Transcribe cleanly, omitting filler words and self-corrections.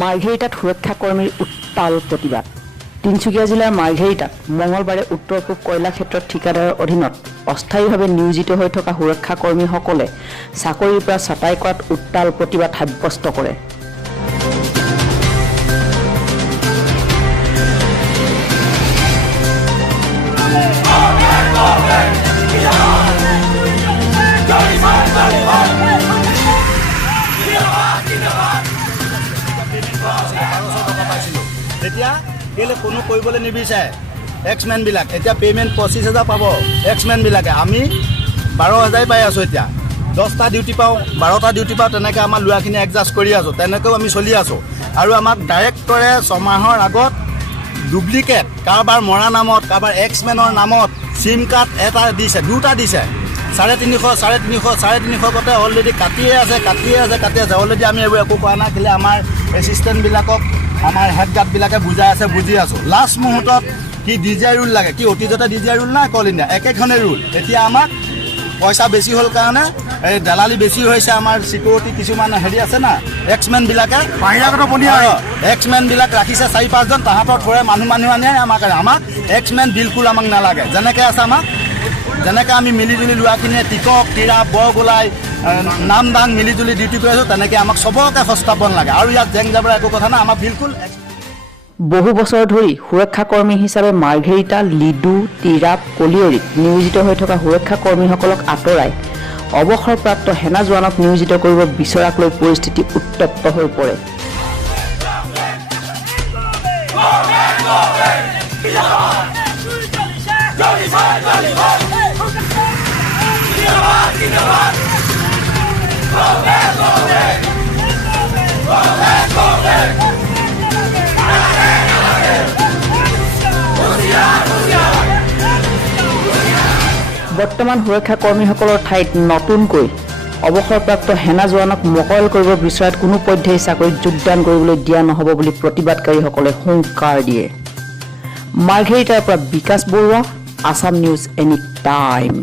মাৰ্ঘেৰিটাত সুৰক্ষাকৰ্মীৰ উত্তাল প্ৰতিবাদ। তিনিচুকীয়া জিলাৰ মাৰ্ঘেৰিটাত মঙলবাৰে উত্তৰ পূব কয়লা ক্ষেত্ৰত ঠিকাদাৰৰ অধীনত অস্থায়ীভাৱে নিয়োজিত হৈ থকা সুৰক্ষাকৰ্মীসকলে চাকৰিৰ পৰা ছাঁটাই কৰাত উত্তাল প্ৰতিবাদ সাব্যস্ত কৰে। এতিয়া কেলে কোনো কৰিবলৈ নিবিচাৰে এক্সমেনবিলাক এতিয়া পে'মেণ্ট 25,000 পাব এক্সমেনবিলাকে আমি 12,000 পাই আছোঁ। এতিয়া 10টা ডিউটি পাওঁ 12টা ডিউটি পাওঁ তেনেকৈ আমাৰ ল'ৰাখিনি এডজাষ্ট কৰি আছোঁ, তেনেকৈও আমি চলি আছোঁ। আৰু আমাক ডাইৰেক্টৰে 6 মাহৰ আগত ডুপ্লিকেট কাৰোবাৰ মৰা নামত কাৰোবাৰ এক্সমেনৰ নামত চিম কাৰ্ড এটা দিছে, 2টা দিছে 350 কতে অলৰেডি কাটিয়ে আছে। অলৰেডি আমি এইবোৰ একো কৰা নাই, কেলৈ আমাৰ এছিষ্টেণ্টবিলাকক আমাৰ হেড গাৰ্ডবিলাকে বুজাই আছে, বুজি আছোঁ। লাষ্ট মুহূৰ্তত কি ডিজিআই ৰুল লাগে, কি অতীজতে ডিজিআই ৰুল নাই, কল ইণ্ডিয়া একেখনেই ৰুল। এতিয়া আমাক পইচা বেছি হ'ল কাৰণে এই দালালি বেছি হৈছে। আমাৰ চিকিউৰিটি কিছুমান হেৰি আছে না এক্সমেনবিলাকে এক্সমেনবিলাক ৰাখিছে 4-5জন, তাহাঁতৰ থৰে মানুহ আনে আমাক এক্সমেন বিলকুল আমাক নালাগে। যেনেকৈ আছে আমাক যেনেকৈ আমি মিলিজুলি ল'ৰাখিনিয়ে টিকক টিৰা বৰ গোলাই নাম দাং মিলিজুলি ডিউটি কৰি আছোঁ, তেনেকৈ আমাক চবকে সংস্থাপন লাগে। আৰু ইয়াত জেং যাবৰ একো কথা নাই, আমাক বিলকুল। বহু বছৰ ধৰি সুৰক্ষাকৰ্মী হিচাপে মাৰ্ঘেৰিটা, লিডু, তিৰাপ, কলিয়ৰীত নিয়োজিত হৈ থকা সুৰক্ষাকৰ্মীসকলক আঁতৰাই অৱসৰপ্ৰাপ্ত সেনা জোৱানক নিয়োজিত কৰিব বিচৰাক লৈ পৰিস্থিতি উত্তপ্ত হৈ পৰে। বৰ্তমান সুৰক্ষাকৰ্মীসকলৰ ঠাইত নতুনকৈ অৱসৰপ্ৰাপ্ত সেনা জোৱানক মোকাবিলা কৰিব বিচৰাত কোনো পধ্যেই চাকৰিত যোগদান কৰিবলৈ দিয়া নহ'ব বুলি প্ৰতিবাদকাৰীসকলে হুংকাৰ দিয়ে। মাৰ্ঘেৰিটাৰ পৰা Bikash Baruah, Assam news any time.